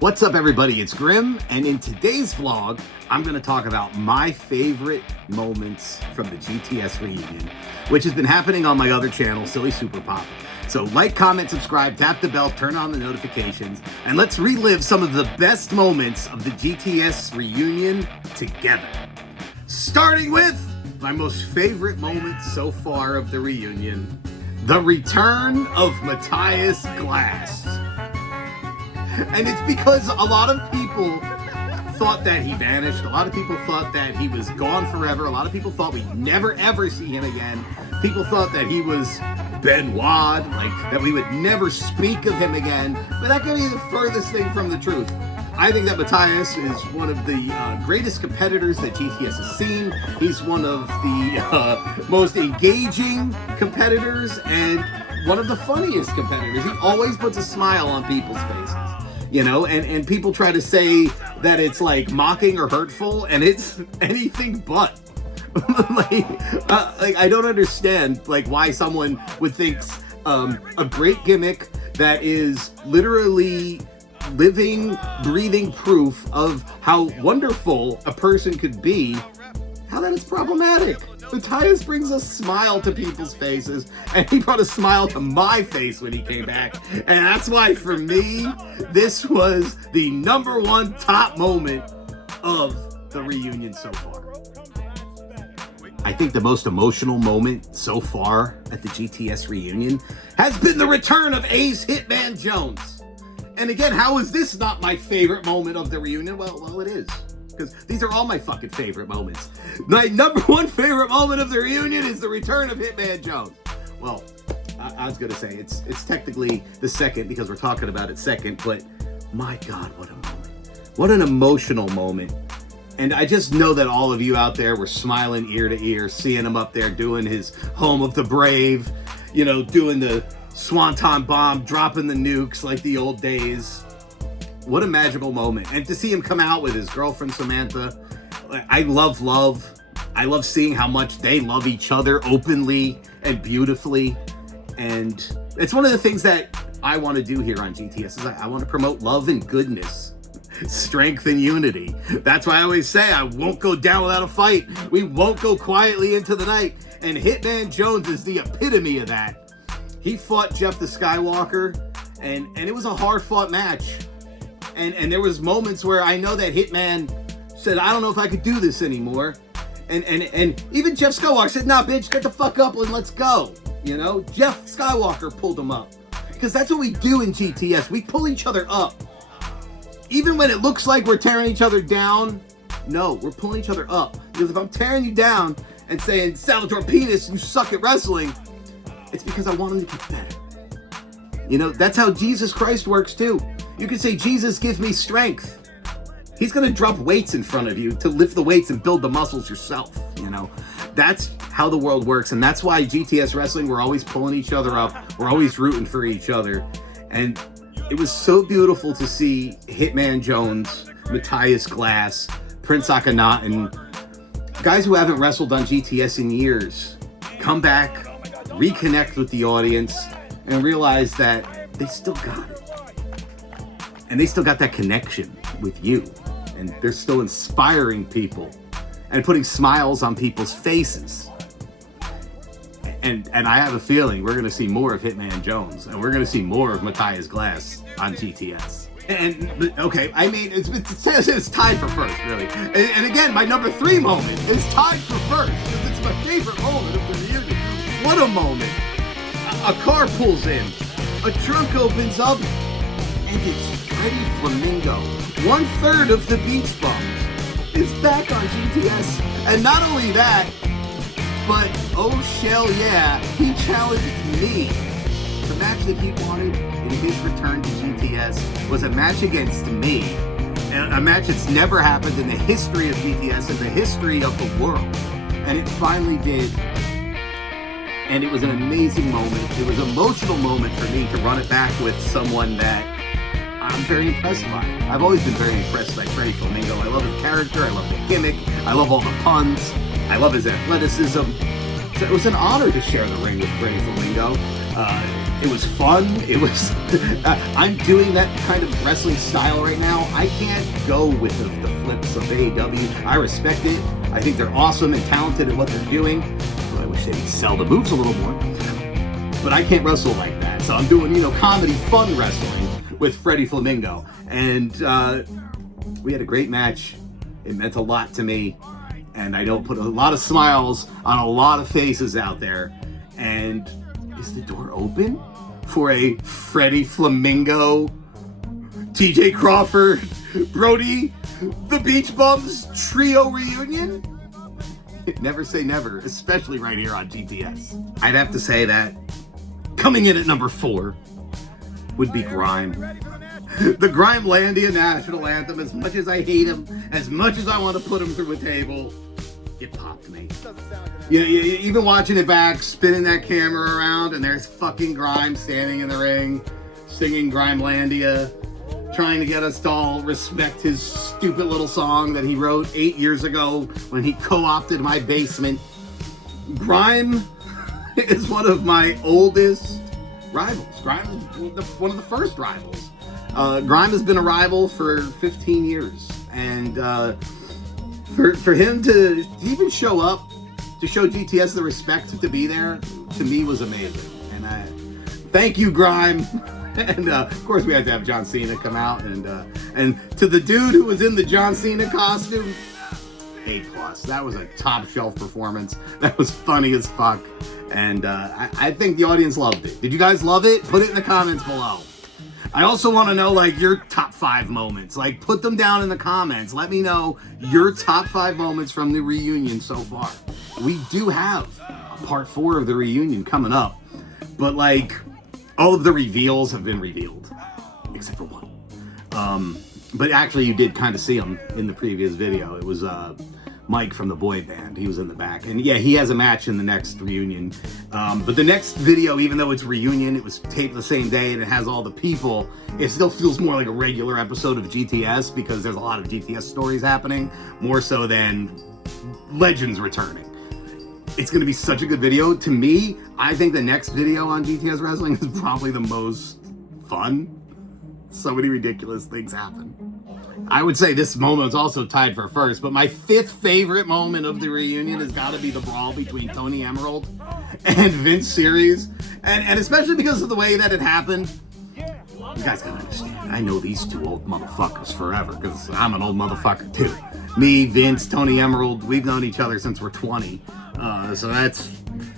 What's up, everybody? It's Grime, and in today's vlog, I'm going to talk about my favorite moments from the GTS reunion, which has been happening on my other channel, Silly Super Pop. So like, comment, subscribe, tap the bell, turn on the notifications, and let's relive some of the best moments of the GTS reunion together. Starting with my most favorite moment so far of the reunion, the return of Matias Glass. And it's because a lot of people thought that he vanished. A lot of people thought that he was gone forever. A lot of people thought we'd never ever see him again. People thought that he was Benoit, like that we would never speak of him again. But that could be the furthest thing from the truth. I think that Matias is one of the greatest competitors that GTS has seen. He's one of the most engaging competitors and one of the funniest competitors. He always puts a smile on people's faces. You know, and people try to say that it's like mocking or hurtful, and it's anything but. like I don't understand like why someone would think a great gimmick that is literally living, breathing proof of how wonderful a person could be, how that is problematic. Matias brings a smile to people's faces, and he brought a smile to my face when he came back. And that's why, for me, this was the #1 top moment of the reunion so far. I think the most emotional moment so far at the GTS reunion has been the return of Ace Hitman Jones. And again, how is this not my favorite moment of the reunion? Well, it is. Because these are all my fucking favorite moments. My #1 favorite moment of the reunion is the return of Hitman Jones. Well, I was going to say it's technically the second because we're talking about it second, but my God, what a moment. What an emotional moment. And I just know that all of you out there were smiling ear to ear, seeing him up there doing his Home of the Brave, you know, doing the Swanton bomb, dropping the nukes like the old days. What a magical moment. And to see him come out with his girlfriend, Samantha, I love love. I love seeing how much they love each other openly and beautifully. And it's one of the things that I want to do here on GTS is I want to promote love and goodness, strength and unity. That's why I always say I won't go down without a fight. We won't go quietly into the night. And Hitman Jones is the epitome of that. He fought Jeff the Skywalker, and it was a hard-fought match. And there was moments where I know that Hitman said, I don't know if I could do this anymore. And even Jeff Skywalker said, nah, bitch, get the fuck up and let's go. You know, Jeff Skywalker pulled him up. Because that's what we do in GTS. We pull each other up. Even when it looks like we're tearing each other down, no, we're pulling each other up. Because if I'm tearing you down and saying, Salvatore Penis, you suck at wrestling, it's because I want him to get better. You know, that's how Jesus Christ works too. You can say, Jesus gives me strength. He's going to drop weights in front of you to lift the weights and build the muscles yourself. You know, that's how the world works. And that's why GTS Wrestling, we're always pulling each other up. We're always rooting for each other. And it was so beautiful to see Hitman Jones, Matias Glass, Prince Akhenaten, guys who haven't wrestled on GTS in years, come back, reconnect with the audience, and realize that they still got it. And they still got that connection with you. And they're still inspiring people and putting smiles on people's faces. And I have a feeling we're going to see more of Hitman Jones. And we're going to see more of Matias Glass on GTS. And, okay, I mean, it's tied for first, really. And again, my #3 moment is tied for first. Because it's my favorite moment of the reunion. What a moment. A car pulls in. A trunk opens up. And it's Freddy Flamingo. 1/3 of the Beach Bums is back on GTS. And not only that, but oh shell yeah, he challenged me. The match that he wanted in his return to GTS was a match against me. And a match that's never happened in the history of GTS, in the history of the world. And it finally did. And it was an amazing moment. It was an emotional moment for me to run it back with someone that I'm very impressed by. I've always been very impressed by Freddy Flamingo. I love his character. I love the gimmick. I love all the puns. I love his athleticism. So it was an honor to share the ring with Freddy Flamingo. It was fun. It was. I'm doing that kind of wrestling style right now. I can't go with the flips of AEW. I respect it. I think they're awesome and talented at what they're doing. But I wish they'd sell the moves a little more. But I can't wrestle like that. So I'm doing, comedy fun wrestling with Freddy Flamingo. And we had a great match. It meant a lot to me. And I know put a lot of smiles on a lot of faces out there. And is the door open for a Freddy Flamingo, TJ Crawford, Brody, the Beach Bums trio reunion? Never say never, especially right here on GTS. I'd have to say that coming in at number 4 would be Grime. The Grimelandia national anthem, as much as I hate him, as much as I want to put him through a table, it popped me. Yeah, even watching it back, spinning that camera around, and there's fucking Grime standing in the ring, singing Grimelandia, trying to get us to all respect his stupid little song that he wrote 8 years ago when he co-opted my basement. Grime is one of my oldest rivals. Grime is one of the first rivals. Grime has been a rival for 15 years, and for him to even show up, to show GTS the respect to be there, to me was amazing. And I thank you, Grime. And of course, we had to have John Cena come out, and to the dude who was in the John Cena costume, A+. That was a top shelf performance. That was funny as fuck, and I think the audience loved it. Did you guys love it? Put it in the comments below. I also want to know, your top 5 moments. Put them down in the comments. Let me know your top 5 moments from the reunion so far. We do have a part 4 of the reunion coming up, but all of the reveals have been revealed, except for one. But actually, you did kind of see him in the previous video. It was Mike from the boy band. He was in the back. And yeah, he has a match in the next reunion. But the next video, even though it's reunion, it was taped the same day and it has all the people, it still feels more like a regular episode of GTS because there's a lot of GTS stories happening, more so than legends returning. It's going to be such a good video. To me, I think the next video on GTS Wrestling is probably the most fun. So many ridiculous things happen. I would say this moment is also tied for first, but my 5th favorite moment of the reunion has got to be the brawl between Tony Emerald and Vince Series. And especially because of the way that it happened. You guys gotta understand, I know these 2 old motherfuckers forever, because I'm an old motherfucker too. Me, Vince, Tony Emerald, we've known each other since we're 20. So that's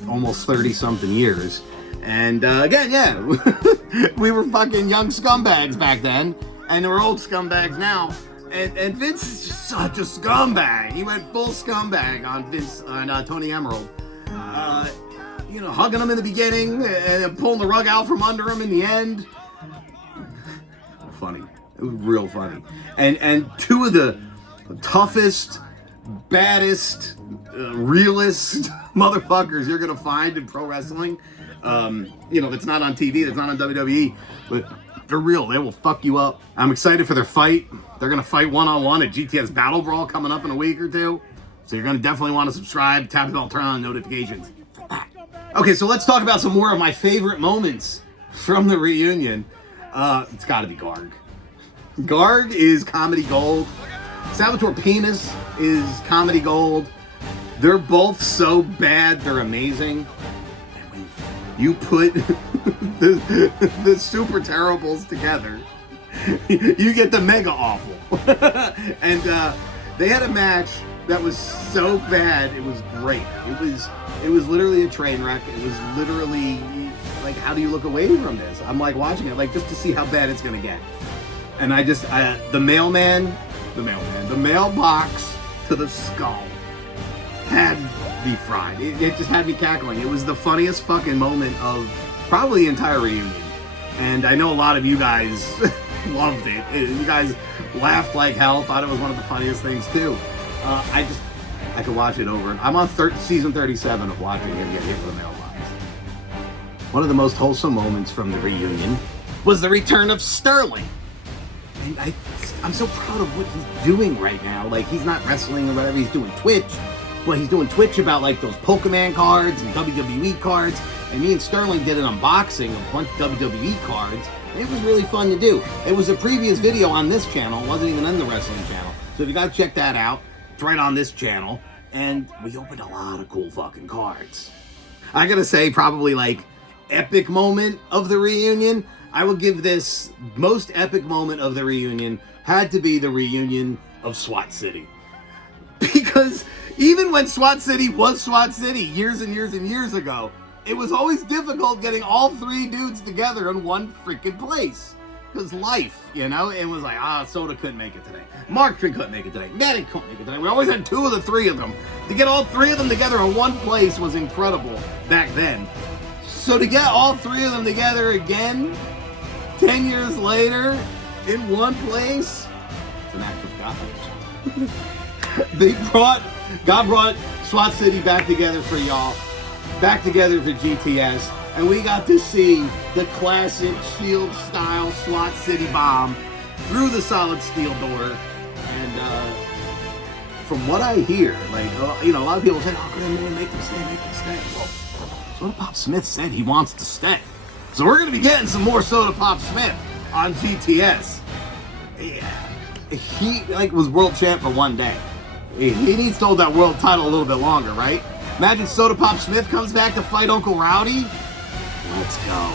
almost 30-something years. And again, yeah, we were fucking young scumbags back then, and we're old scumbags now. And Vince is just such a scumbag. He went full scumbag on Tony Emerald. Hugging him in the beginning and pulling the rug out from under him in the end. Funny. It was real funny. And 2 of the toughest, baddest, realest motherfuckers you're gonna find in pro wrestling. That's not on TV, that's not on WWE, but they're real. They will fuck you up. I'm excited for their fight. They're gonna fight one-on-one at GTS Battle Brawl coming up in a week or 2. So you're gonna definitely want to subscribe, tap the bell, turn on notifications. Okay, so let's talk about some more of my favorite moments from the reunion. It's gotta be Garg. Garg is comedy gold. Salvatore Penis is comedy gold. They're both so bad, they're amazing. And when you put the super terribles together, you get the mega awful. And they had a match that was so bad, it was great. It was literally a train wreck. It was literally how do you look away from this? I'm watching it just to see how bad it's gonna get. And the mailbox to the skull had me fried. It just had me cackling. It was the funniest fucking moment of probably the entire reunion. And I know a lot of you guys loved it. You guys laughed like hell, thought it was one of the funniest things too. I could watch it over. I'm on season 37 of watching him get hit with a mailbox. One of the most wholesome moments from the reunion was the return of Sterling. And I'm so proud of what he's doing right now. He's not wrestling or whatever, he's doing Twitch. But he's doing Twitch about those Pokemon cards and WWE cards. And me and Sterling did an unboxing of a bunch of WWE cards, and it was really fun to do. It was a previous video on this channel, it wasn't even on the wrestling channel. So if you guys check that out, it's right on this channel. And we opened a lot of cool fucking cards. I gotta say, probably like epic moment of the reunion, I would give this most epic moment of the reunion had to be the reunion of SWAT City. Because even when SWAT City was SWAT City years and years and years ago, it was always difficult getting all three dudes together in one freaking place. Because life, you know, it was like, Soda couldn't make it today. Mark couldn't make it today. Maddie couldn't make it today. We always had two of the three of them. To get all three of them together in one place was incredible back then. So to get all three of them together again, 10 years later, in one place, it's an act of God. God brought SWAT City back together for y'all, back together for GTS, and we got to see the classic Shield style SWAT City bomb through the solid steel door. And from what I hear, like, you know, a lot of people say, man, make them stay. Well, Soda Pop Smith said he wants to stay. So we're going to be getting some more Soda Pop Smith on GTS. Yeah. He, like, was world champ for one day. He needs to hold that world title a little bit longer, right? Imagine Soda Pop Smith comes back to fight Uncle Rowdy. Let's go.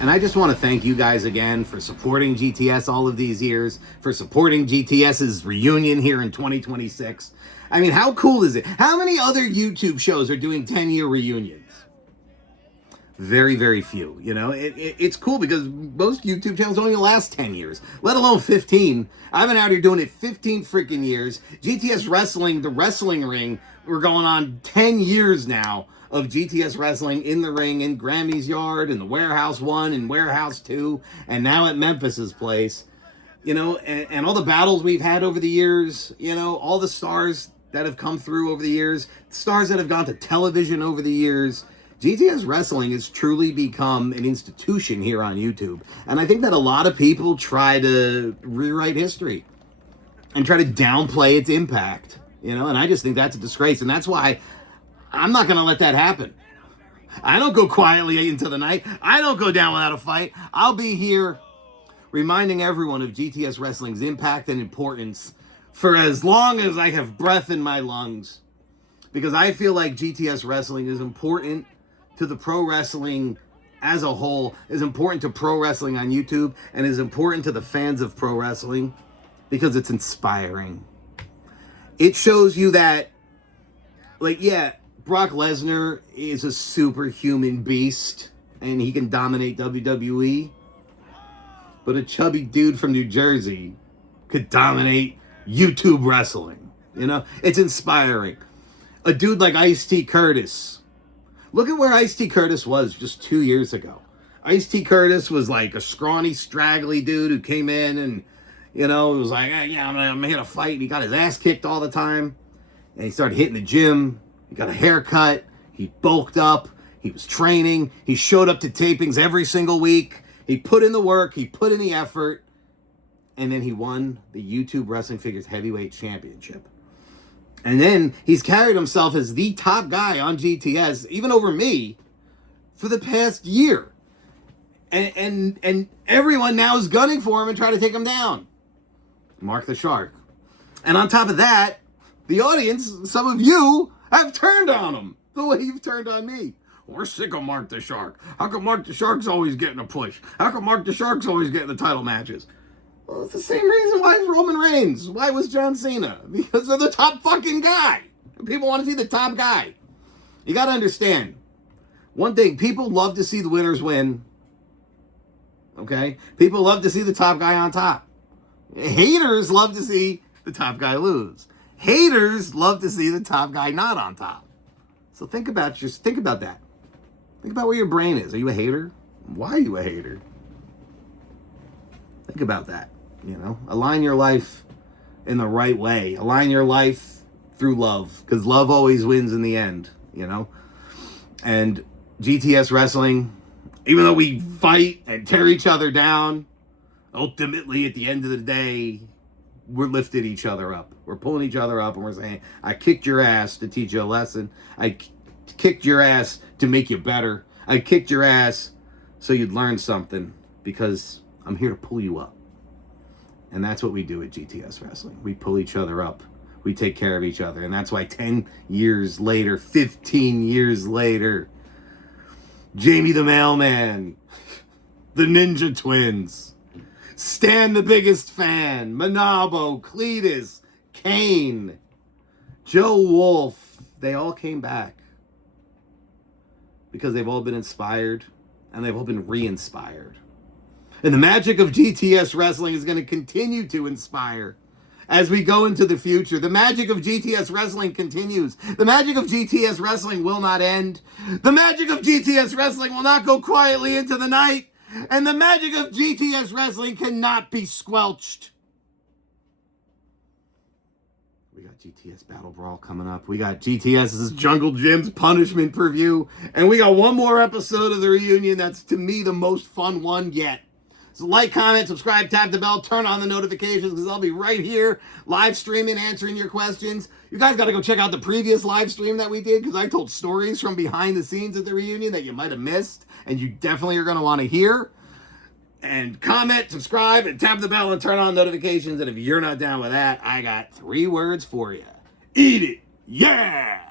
And I just want to thank you guys again for supporting GTS all of these years, for supporting GTS's reunion here in 2026. I mean, how cool is it? How many other YouTube shows are doing 10-year reunions? Very, very few. You know, it's cool because most YouTube channels only last 10 years, let alone 15. I've been out here doing it 15 freaking years. GTS Wrestling, the wrestling ring, we're going on 10 years now of GTS Wrestling in the ring, in Grammy's yard, in the Warehouse 1, and Warehouse 2, and now at Memphis's place. You know, and all the battles we've had over the years, you know, all the stars that have come through over the years, stars that have gone to television over the years. GTS Wrestling has truly become an institution here on YouTube. And I think that a lot of people try to rewrite history and try to downplay its impact, you know, and I just think that's a disgrace. And that's why I'm not going to let that happen. I don't go quietly into the night. I don't go down without a fight. I'll be here reminding everyone of GTS Wrestling's impact and importance for as long as I have breath in my lungs. Because I feel like GTS Wrestling is important to the pro wrestling as a whole, is important to pro wrestling on YouTube, and is important to the fans of pro wrestling because it's inspiring. It shows you that, like, yeah, Brock Lesnar is a superhuman beast and he can dominate WWE, but a chubby dude from New Jersey could dominate YouTube wrestling. You know, it's inspiring. A dude like Ice-T Curtis. Look at where Ice-T Curtis was just 2 years ago. Ice-T Curtis was like a scrawny, straggly dude who came in and, you know, was like, hey, yeah, I'm here to fight. And he got his ass kicked all the time. And he started hitting the gym. He got a haircut. He bulked up. He was training. He showed up to tapings every single week. He put in the work. He put in the effort. And then he won the YouTube Wrestling Figures Heavyweight Championship. And then he's carried himself as the top guy on GTS, even over me, for the past year. And everyone now is gunning for him and trying to take him down. Mark the Shark. And on top of that, the audience, some of you, have turned on him the way you've turned on me. We're sick of Mark the Shark. How come Mark the Shark's always getting a push? How come Mark the Shark's always getting the title matches? Well, it's the same reason why it's Roman Reigns. Why was John Cena? Because they're the top fucking guy. People want to see the top guy. You got to understand. One thing, people love to see the winners win. Okay? People love to see the top guy on top. Haters love to see the top guy lose. Haters love to see the top guy not on top. So think about that. Think about where your brain is. Are you a hater? Why are you a hater? Think about that. You know, align your life in the right way. Align your life through love, because love always wins in the end, you know. And GTS Wrestling, even though we fight and tear each other down, ultimately at the end of the day, we're lifting each other up. We're pulling each other up and we're saying, I kicked your ass to teach you a lesson. kicked your ass to make you better. I kicked your ass so you'd learn something, because I'm here to pull you up. And that's what we do at GTS Wrestling. We pull each other up. We take care of each other. And that's why 10 years later, 15 years later, Jamie the Mailman, the Ninja Twins, Stan the Biggest Fan, Manabo, Cletus, Kane, Joe Wolf, they all came back because they've all been inspired and they've all been re-inspired. And the magic of GTS Wrestling is going to continue to inspire as we go into the future. The magic of GTS Wrestling continues. The magic of GTS Wrestling will not end. The magic of GTS Wrestling will not go quietly into the night. And the magic of GTS Wrestling cannot be squelched. We got GTS Battle Brawl coming up. We got GTS's Jungle Gym's Punishment Preview. And we got one more episode of the reunion that's, to me, the most fun one yet. So like, comment, subscribe, tap the bell, turn on the notifications, because I'll be right here live streaming, answering your questions. You guys got to go check out the previous live stream that we did, because I told stories from behind the scenes at the reunion that you might have missed, and you definitely are going to want to hear. And comment, subscribe, and tap the bell and turn on notifications. And if you're not down with that, I got 3 words for you. Eat it. Yeah!